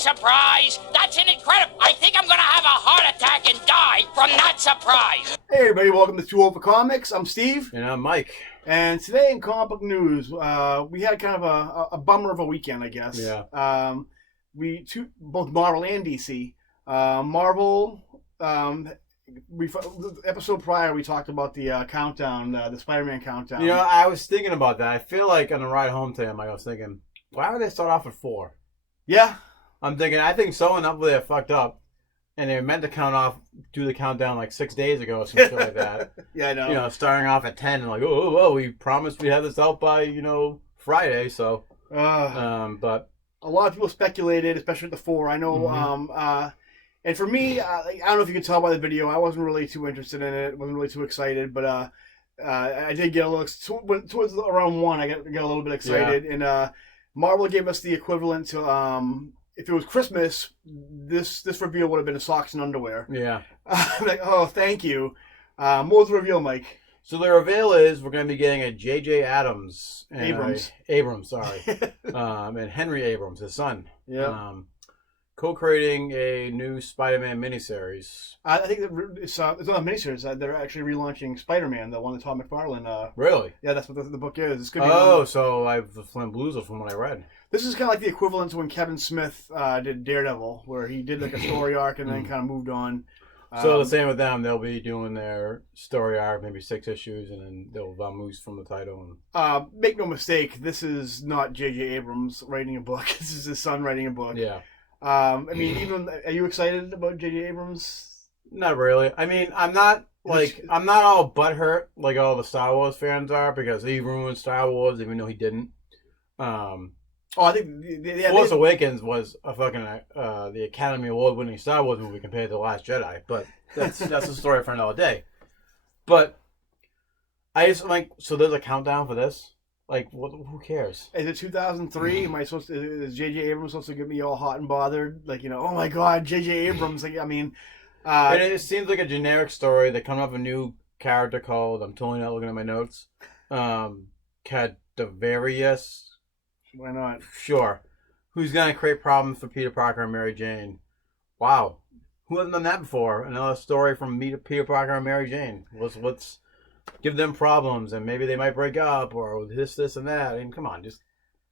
surprise? That's an incredible. I think I'm gonna have a heart attack and die from that surprise. Hey everybody, welcome to Two Over Comics. I'm Steve. And I'm Mike. And today in comic book news, we had kind of a bummer of a weekend, I guess. Yeah. Both Marvel and DC. Marvel, the episode prior we talked about the countdown, the Spider-Man countdown. You know, I was thinking about that. I feel like on the ride home today, I was thinking, why would they start off at 4? Yeah. I'm thinking, I think someone up there fucked up, and they were meant to do the countdown like 6 days ago or something like that. Yeah, I know. You know, starting off at 10 and like, oh, we promised we'd have this out by, Friday, so. But a lot of people speculated, especially at the 4. I know, and for me, I don't know if you can tell by the video, I wasn't really too interested in it. Wasn't really too excited, but I did get a little towards around 1. I got a little bit excited, and Marvel gave us the equivalent to if it was Christmas, this reveal would have been a socks and underwear. Yeah. I'm like, oh, thank you. What was the reveal, Mike? So the reveal is we're going to be getting a JJ Abrams. Abrams, sorry. And Henry Abrams, his son. Yeah. Co-creating a new Spider-Man miniseries. I think it's not a miniseries. They're actually relaunching Spider-Man, the one that Tom McFarlane. Really? Yeah, that's what the book is. It's So I've flamboozled from what I read. This is kind of like the equivalent to when Kevin Smith did Daredevil, where he did like a story arc and then kind of moved on. So the same with them. They'll be doing their story arc, maybe 6 issues, and then they'll vamoose from the title. Make no mistake, this is not JJ Abrams writing a book. This is his son writing a book. Yeah. I mean, are you excited about JJ Abrams? Not really. I mean, I'm not all butthurt like all the Star Wars fans are because he ruined Star Wars even though he didn't. I think Force Awakens was a fucking the Academy Award winning Star Wars movie compared to The Last Jedi, but that's a story for another day. But I just so there's a countdown for this. Like, who cares? Is it 2003? Is J.J. Abrams supposed to get me all hot and bothered? Like, oh my God, J.J. Abrams. Like, I mean... and it seems like a generic story. They come up with a new character called, I'm totally not looking at my notes, Cadaverius. Why not? Sure. Who's going to create problems for Peter Parker and Mary Jane. Wow. Who hasn't done that before? Another story from Peter Parker and Mary Jane. Let's give them problems, and maybe they might break up, or this, and that. I mean, come on, just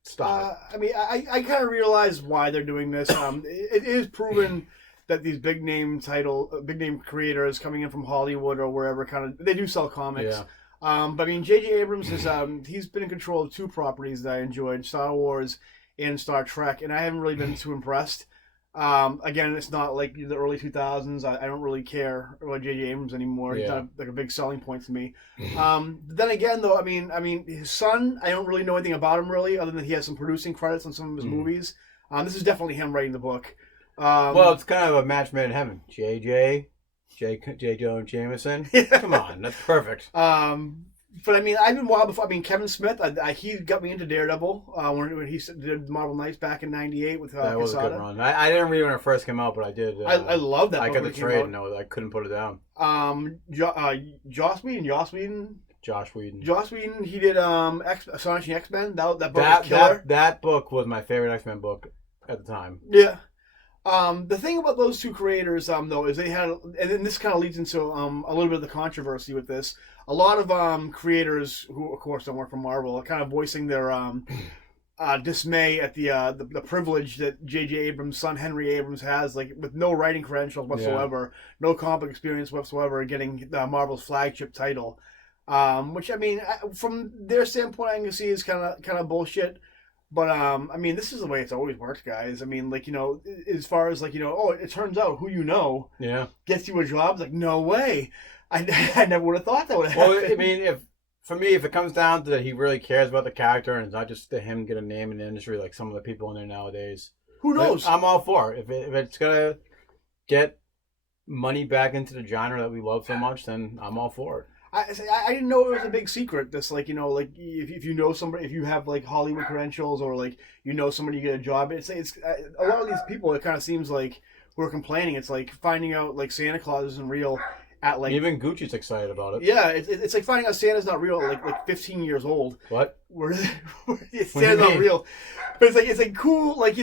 stop it. I mean, I kind of realize why they're doing this. It is proven that these big name creators coming in from Hollywood or wherever, they do sell comics. Yeah. But I mean, J.J. Abrams he's been in control of 2 properties that I enjoyed, Star Wars and Star Trek, and I haven't really been too impressed. Again, it's not like the early 2000s. I don't really care about J.J. Abrams anymore. Yeah. He's not like a big selling point to me. Then again, though, I mean, his son, I don't really know anything about him really, other than he has some producing credits on some of his movies. This is definitely him writing the book. Well, it's kind of a match made in heaven. J. Jonah Jameson. Come on, that's perfect. But I mean, I've been wild before. I mean, Kevin Smith, he got me into Daredevil when he did Marvel Knights back in '98 with that was Quesada. A good run. I didn't read it when it first came out, but I did. I love that. I got the trade, and I couldn't put it down. Joss Whedon. Josh Whedon. He did Astonishing X-Men. That book was killer. That book was my favorite X-Men book at the time. Yeah. The thing about those 2 creators, though, is they had, and then this kind of leads into a little bit of the controversy with this. A lot of creators who, of course, don't work for Marvel are kind of voicing their dismay at the privilege that J.J. Abrams' son Henry Abrams has, like with no writing credentials whatsoever, no comic experience whatsoever, getting Marvel's flagship title. Which I mean, from their standpoint, I can see is kind of bullshit. But, I mean, this is the way it's always worked, guys. I mean, like, as far as, like, it turns out who gets you a job. It's like, no way. I never would have thought that would happen. Well, I mean, if it comes down to that he really cares about the character and it's not just to him get a name in the industry like some of the people in there nowadays. Who knows? I'm all for it. If it's going to get money back into the genre that we love so much, then I'm all for it. I didn't know it was a big secret. This, like, like if you know somebody, if you have like Hollywood credentials or like somebody, you get a job. It's a lot of these people. It kind of seems like who are complaining. It's like finding out like Santa Claus isn't real at like even Gucci's excited about it. Yeah, it's like finding out Santa's not real at like 15 years old. What? Santa's not real, but it's like cool. Like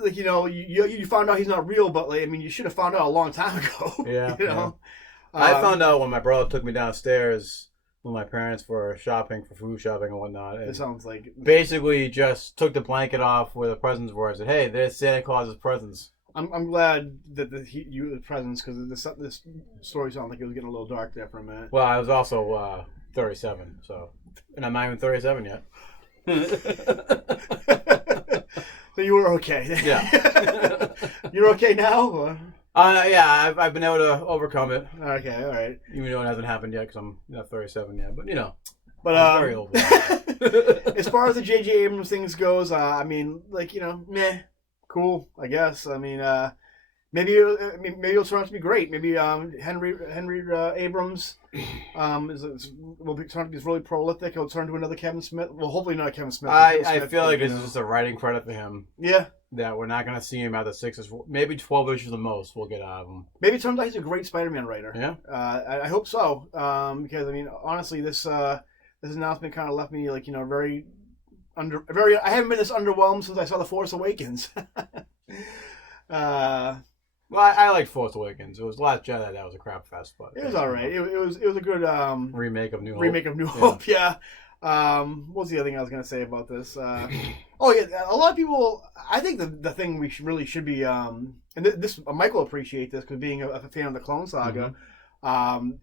like you found out he's not real, but like I mean, you should have found out a long time ago. Yeah, you know. I found out when my brother took me downstairs with my parents for shopping, for food shopping and whatnot. And it sounds like basically just took the blanket off where the presents were. I said, "Hey, there's Santa Claus's presents." I'm glad that you the presents because this story sounded like it was getting a little dark there for a minute. Well, I was also 37, and I'm not even 37 yet. So you were okay. Yeah. You're okay now? Or? Yeah, I've been able to overcome it. Okay, all right. Even though it hasn't happened yet because I'm not 37 yet, but But I'm very old. As far as the JJ Abrams things goes, I mean, like meh, cool, I guess. I mean, maybe it'll turn out to be great. Maybe Henry Abrams will turn out to be really prolific. He'll turn to another Kevin Smith. Well, hopefully not Kevin Smith. I feel like this is just a writing credit for him. Yeah. That we're not going to see him out of 6 maybe 12 issues the most we'll get out of him. Maybe it turns out he's a great Spider-Man writer. Yeah. I hope so. Because I mean, honestly, this announcement kind of left me like very I haven't been this underwhelmed since I saw The Force Awakens. Well, I liked Force Awakens. It was Last Jedi that was a crap fest, but it was all right. It was a good remake of New Hope. Yeah. What was the other thing I was going to say about this? Oh yeah, a lot of people. I think the thing we should be and this Michael will appreciate this because being a fan of the Clone Saga,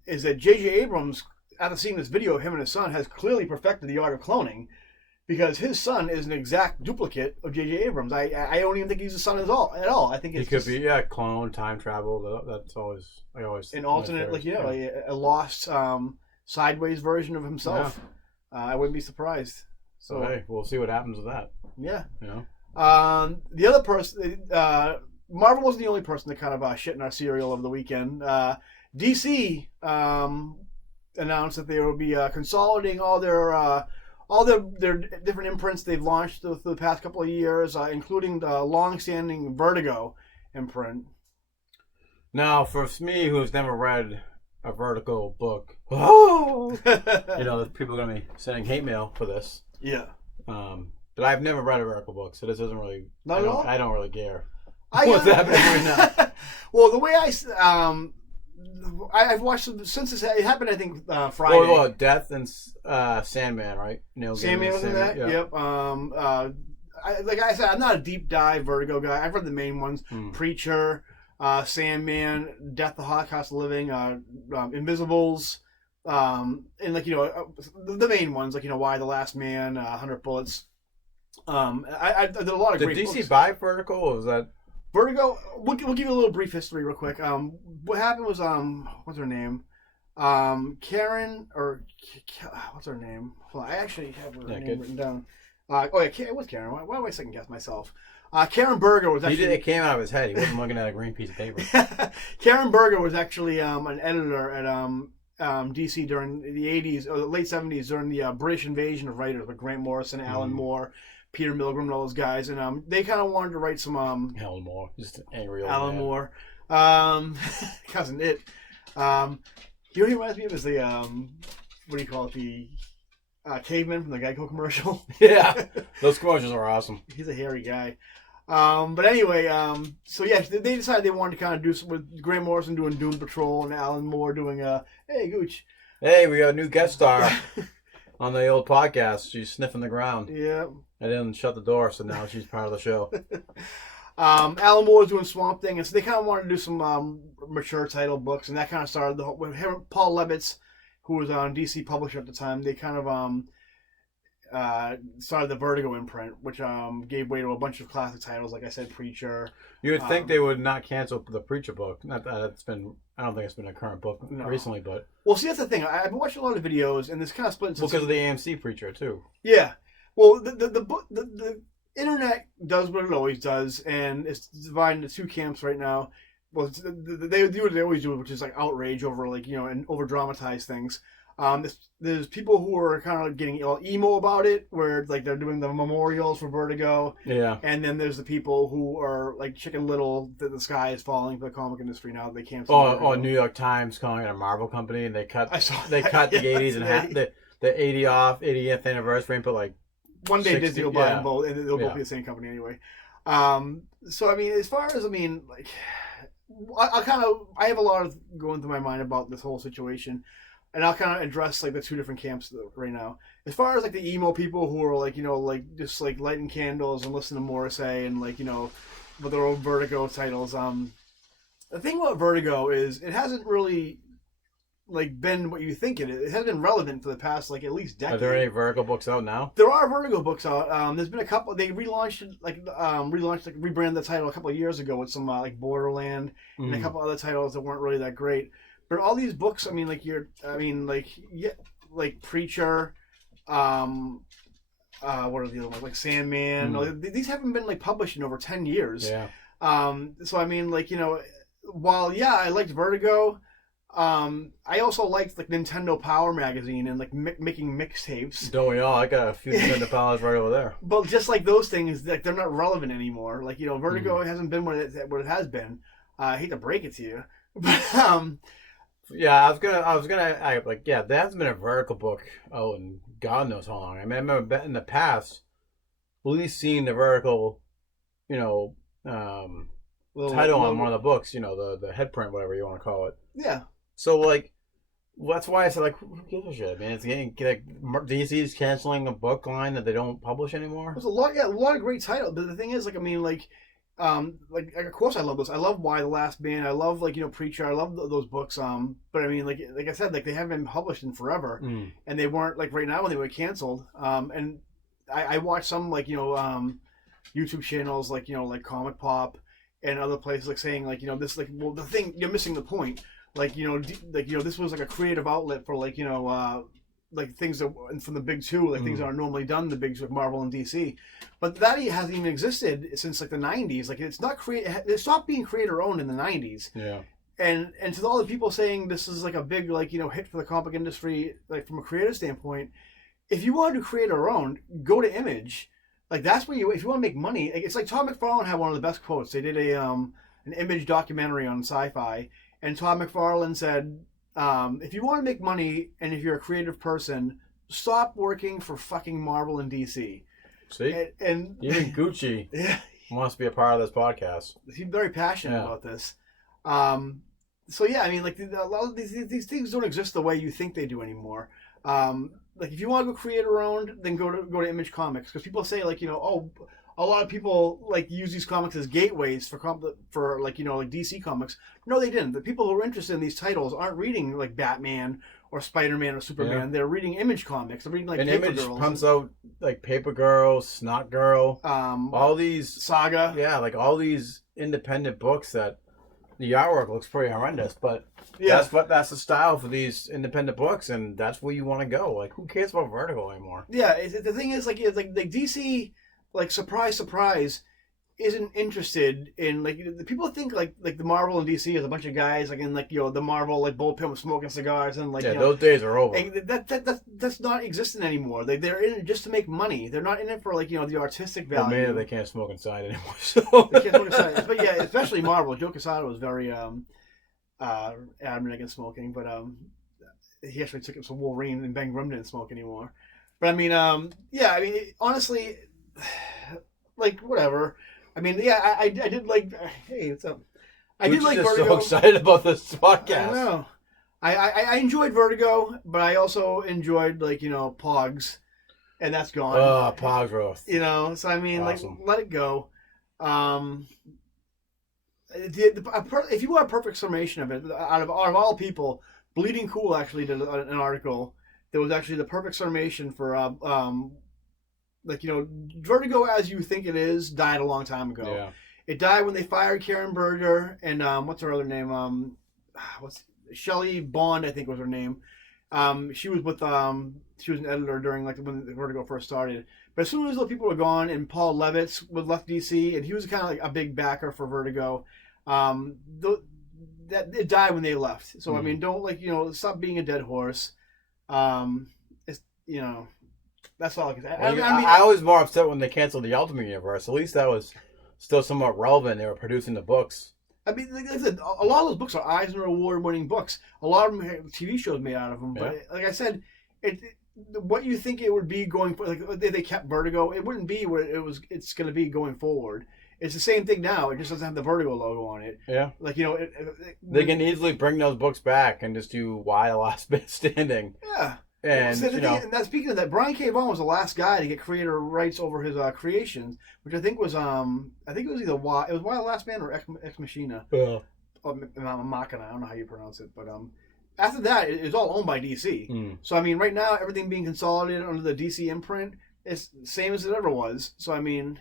is that JJ Abrams, after seeing this video of him and his son, has clearly perfected the art of cloning. Because his son is an exact duplicate of JJ Abrams. I don't even think he's a son at all. I think it's he could be clone, time travel. That's always an alternate, a lost sideways version of himself. Yeah. I wouldn't be surprised. So hey, we'll see what happens with that. Yeah. The other person, Marvel wasn't the only person that kind of shit in our cereal over the weekend. DC announced that they will be consolidating all their different imprints they've launched through the past couple of years, including the long-standing Vertigo imprint. Now, for me, who's never read a Vertigo book, people are going to be sending hate mail for this. Yeah. But I've never read a Vertigo book, so this isn't really... Not at all? I don't really care what's happening right now. Well, the way I've watched since it happened. I think Friday. Oh, Death and Sandman, right? Neil Sandman was in that. Yeah. Yep. Like I said, I'm not a deep dive Vertigo guy. I've read the main ones: Preacher, Sandman, Death, the Holocaust of Living, Invisibles, and the main ones like Why the Last Man, 100 Bullets. I did a lot of great. Did DC books. Buy Vertigo? Or was that? Vertigo, we'll give you a little brief history real quick. What happened was, what's her name? Karen, or what's her name? Hold on, I actually have her name written down. It was Karen. Why do I second guess myself? Karen Berger was actually... It came out of his head. He wasn't looking at a green piece of paper. Karen Berger was actually an editor at DC during the 80s, or the late 70s, during the British invasion of writers with Grant Morrison, Alan Moore, Peter Milgrim, and all those guys, and they kind of wanted to write some Alan Moore, just an angry old Alan man. Moore, cousin it. He reminds me of is the what do you call it, the caveman from the Geico commercial. Yeah, those commercials are awesome. He's a hairy guy. But anyway, so yeah, they decided they wanted to kind of do some with Grant Morrison doing Doom Patrol and Alan Moore doing hey Gooch. Hey, we got a new guest star on the old podcast. She's sniffing the ground. Yeah. I didn't shut the door, so now she's part of the show. Alan Moore was doing Swamp Thing, and so they kind of wanted to do some mature title books, and that kind of started with him, Paul Levitz, who was on DC publisher at the time. They kind of started the Vertigo imprint, which gave way to a bunch of classic titles, like I said, Preacher. You would think they would not cancel the Preacher book. Not that it's been... I don't think it's been a current book recently, but... Well, see, that's the thing. I've been watching a lot of videos, and this kind of split into... Because of the AMC Preacher, too. Yeah. Well, the internet does what it always does, and it's divided into two camps right now. Well, they do what they always do, which is like outrage over and over dramatize things. There's people who are kind of getting all emo about it, where they're doing the memorials for Vertigo. Yeah. And then there's the people who are like Chicken Little that the sky is falling for the comic industry now. They can't. New York Times calling it a Marvel company, and they cut the 80s and half the 80th anniversary and put one day Disney will buy them both, and they'll both be the same company anyway. So I mean, as far as like, I have a lot of going through my mind about this whole situation, and I'll kind of address like the two different camps right now. As far as like the emo people who are like like just like lighting candles and listening to Morrissey and like with their own Vertigo titles. The thing about Vertigo is it hasn't really like been what you think it is. It has been relevant for the past like at least decade. Are there any Vertigo books out now? There are Vertigo books out. There's been a couple. They rebranded the title a couple of years ago with some like Borderland and a couple other titles that weren't really that great. But all these books, like Preacher, what are the other ones, like Sandman? These haven't been like published in over 10 years. Yeah. So I mean, like while I liked Vertigo. I also liked like Nintendo Power magazine and like making mixtapes. Don't we all? I got a few Nintendo Powers right over there. But just like those things, like they're not relevant anymore. Like Vertigo hasn't been what it has been. I hate to break it to you, but yeah, there hasn't been a Vertigo book in God knows how long. I mean, I remember in the past, at least seeing the Vertigo, title on one of the books. The headprint, whatever you want to call it. Yeah. So like, that's why I said like, who gives a shit? I mean, it's getting like DC's canceling a book line that they don't publish anymore. There's a lot of great titles. But the thing is, like, I mean, like of course I love those. I love Why the Last Man. I love like Preacher. I love those books. But I mean, like I said, like they haven't been published in forever, and they weren't like right now when they were canceled. And I watch some like YouTube channels like like Comic Pop and other places like saying like this like the thing you're missing the point. Like this was like a creative outlet for like like things that from the big two, like things that are normally done in the big two, like Marvel and DC, but that hasn't even existed since like the 90s. Like it's not it stopped being creator owned in the 90s. Yeah. And to all the people saying this is like a big like hit for the comic industry, like from a creative standpoint, if you want to create our own, go to Image. Like that's where if you want to make money. It's like Todd McFarlane had one of the best quotes. They did an Image documentary on sci-fi. And Todd McFarlane said, if you want to make money and if you're a creative person, stop working for fucking Marvel and DC. See? And even Gucci wants to be a part of this podcast. He's very passionate about this. So yeah, I mean, like a lot of these things don't exist the way you think they do anymore. Like if you want to go creator owned, then go to Image Comics, because people say like a lot of people like use these comics as gateways for like like DC comics. No, they didn't. The people who are interested in these titles aren't reading like Batman or Spider-Man or Superman. Yeah. They're reading Image comics. They're reading like and Paper Image Girls. Pumps out like Paper Girl, Snot Girl, all these Saga. Yeah, like all these independent books that the artwork looks pretty horrendous, but that's the style for these independent books, and that's where you want to go. Like, who cares about Vertigo anymore? Yeah, the thing is like DC. Like surprise, isn't interested in like the people think like the Marvel and DC is a bunch of guys like in like the Marvel like bullpen with smoking cigars and like those days are over. That's not existing anymore. They're in it just to make money. They're not in it for like the artistic value. Well, maybe they can't smoke inside anymore. So they can't smoke inside. But yeah, especially Marvel. Joe Quesada was very adamant against smoking, but he actually took it from Wolverine and Ben Grimm didn't smoke anymore. But I mean, honestly. Like whatever. I mean, yeah, I did like. Hey, what's up? I did like Vertigo. So excited about this podcast. I know. I enjoyed Vertigo, but I also enjoyed like Pogs, and that's gone. Oh, Pogs roast. So I mean, awesome. Like let it go. If you want a perfect summation of it, out of all people, Bleedingcool actually did an article that was actually the perfect summation for Vertigo as you think it is died a long time ago. Yeah. It died when they fired Karen Berger and what's her other name? Shelley Bond, I think was her name. She was she was an editor during like when Vertigo first started. But as soon as those people were gone and Paul Levitz left DC and he was kind of like a big backer for Vertigo, that it died when they left. So I mean, don't stop being a dead horse. It's That's all I can say. I was more upset when they canceled the Ultimate Universe. At least that was still somewhat relevant. They were producing the books. I mean, like I said, a lot of those books are Eisner Award-winning books. A lot of them have TV shows made out of them. But like I said, what you think it would be going for, like if they kept Vertigo, it wouldn't be what it's going to be going forward. It's the same thing now. It just doesn't have the Vertigo logo on it. Yeah. Like, you know, they can easily bring those books back and just do Y the Last Man Standing. Yeah. And, so and that, speaking of that, Brian K. Vaughan was the last guy to get creator rights over his creations, which I think was it was either Y the Last Man or Ex Machina. Yeah. Or Machina, I don't know how you pronounce it, but after that, it's all owned by DC. Mm. So I mean, right now everything being consolidated under the DC imprint is the same as it ever was. So I mean,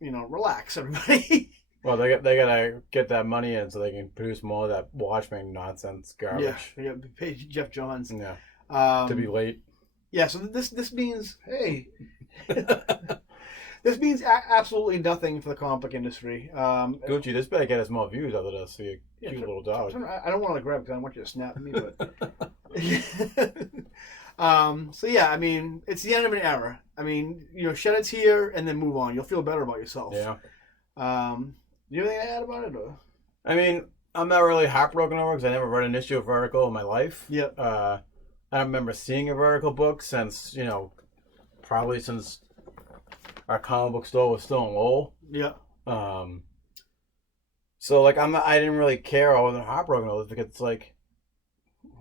you know, relax, everybody. Well, they gotta get that money in so they can produce more of that Watchmen nonsense garbage. Yeah, pay Jeff Johns. Yeah. To be late. Yeah, so this means, hey, this means absolutely nothing for the comic book industry. Gucci, this better get us more views out of this for your cute little dog. I don't want to grab because I don't want you to snap at me, but so yeah, I mean, it's the end of an era. I mean, you know, shed a tear and then move on. You'll feel better about yourself. Yeah. Do you have anything to add about it? Or? I mean, I'm not really heartbroken over it because I never read an issue of Vertigo in my life. Yep. I don't remember seeing a Vertigo book since, you know, probably since our comic book store was still in Lowell. Yeah. So like I didn't really care. I wasn't heartbroken over it because it's like,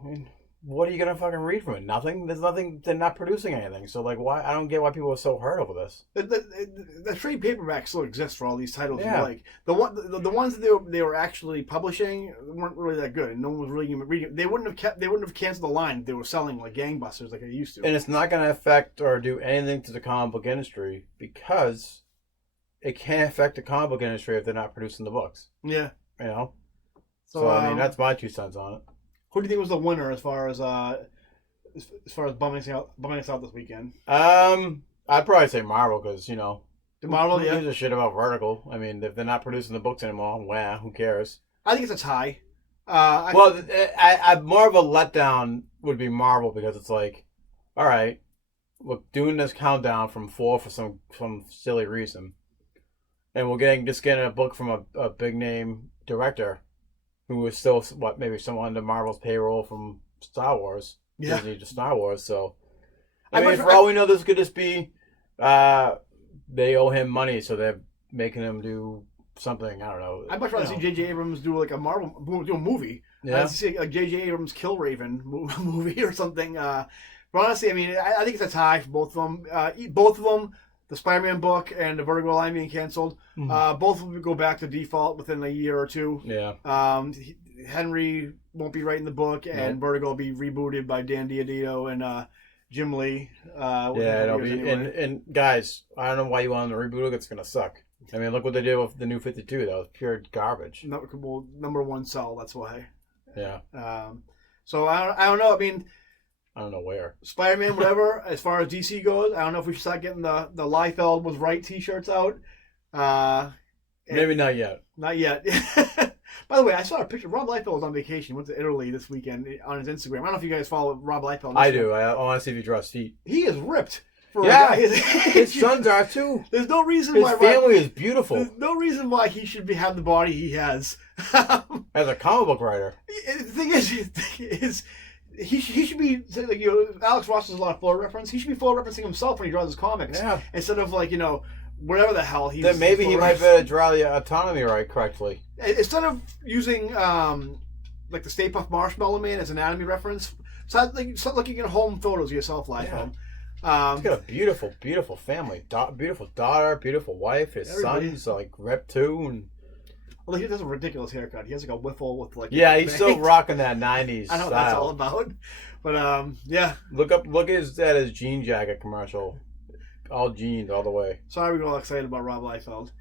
I mean, what are you gonna fucking read from it? Nothing. There's nothing. They're not producing anything. So like, why? I don't get why people are so hurt over this. The trade paperback still exists for all these titles. Yeah. Like the ones that they were actually publishing weren't really that good. No one was really reading. They wouldn't have canceled the line. They were selling like gangbusters like they used to. And it's not gonna affect or do anything to the comic book industry because it can't affect the comic book industry if they're not producing the books. Yeah. You know. So I mean, that's my 2 cents on it. Who do you think was the winner as far as bumming us out this weekend? I'd probably say Marvel because, you know, Marvel, who yeah. gives a shit about Vertical? I mean, if they're not producing the books anymore, well, who cares? I think it's a tie. More of a letdown would be Marvel because it's like, all right, we're doing this countdown from 4 for some silly reason, and we're getting a book from a big name director who is still maybe someone under Marvel's payroll from Star Wars. Yeah. Disney to Star Wars, so I mean, for all we know, this could just be they owe him money, so they're making him do something. I don't know. I'd much rather see JJ Abrams do like a movie. Yeah. I'd see a JJ Abrams Killraven movie or something. But honestly, I mean, I think it's a tie for both of them. Both of them, the Spider-Man book and the Vertigo line being canceled, both of them go back to default within a year or two. Yeah. Henry won't be writing the book, and Vertigo will be rebooted by Dan Diodito and Jim Lee. It'll be. Anyway. And guys, I don't know why you want them to reboot it. It's gonna suck. I mean, look what they did with the New 52. That was pure garbage. Well, number 1 sell. That's why. Yeah. So I don't know. I mean, I don't know where. Spider-Man, whatever. As far as DC goes, I don't know if we should start getting the Liefeld was right T-shirts out. Maybe not yet. Not yet. By the way, I saw a picture. Rob Liefeld was on vacation. Went to Italy this weekend on his Instagram. I don't know if you guys follow Rob Liefeld. I do. I want to see if he draws feet. He is ripped. For a guy his sons are too. There's no reason his why family is beautiful. There's no reason why he should have the body he has. As a comic book writer. The thing is he should be like, you know, Alex Ross does a lot of floor reference. He should be floor referencing himself when he draws his comics. Yeah. Instead of like, you know, whatever the hell he's. Then maybe he might better draw the autonomy right correctly. Instead of using like the Stay Puft Marshmallow Man as an anatomy reference, start looking at home photos of yourself, Liefeld. He's got a beautiful, beautiful family. Beautiful daughter, beautiful wife. His son's like ripped too, and well, he has a ridiculous haircut. He has like a wiffle with like. Yeah, he's still rocking that '90s. I know style. what that's all about, but yeah. Look at his jean jacket commercial. All jeans all the way. Sorry, we got all excited about Rob Liefeld.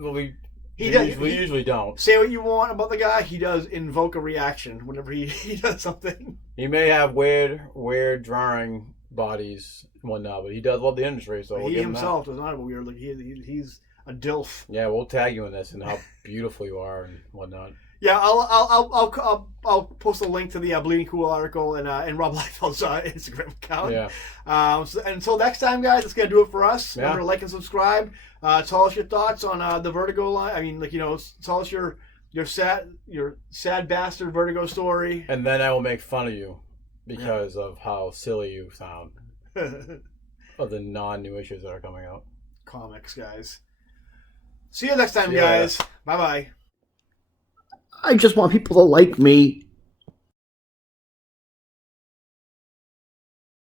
We He usually don't. Say what you want about the guy. He does invoke a reaction whenever he does something. He may have weird drawing bodies and whatnot, but he does love the industry. So he himself does not have a weird. Like he's a dilf. Yeah, we'll tag you in this and how beautiful you are and whatnot. Yeah, I'll post a link to the Bleedingcool article and Rob Liefeld's Instagram account. Yeah. So until next time, guys, that's gonna do it for us. Yeah. Remember to like and subscribe. Tell us your thoughts on the Vertigo line. I mean, like, you know, tell us your sad bastard Vertigo story. And then I will make fun of you because of how silly you sound of the non-new issues that are coming out. Comics, guys. See you next time, See you later. guys. Bye-bye. I just want people to like me.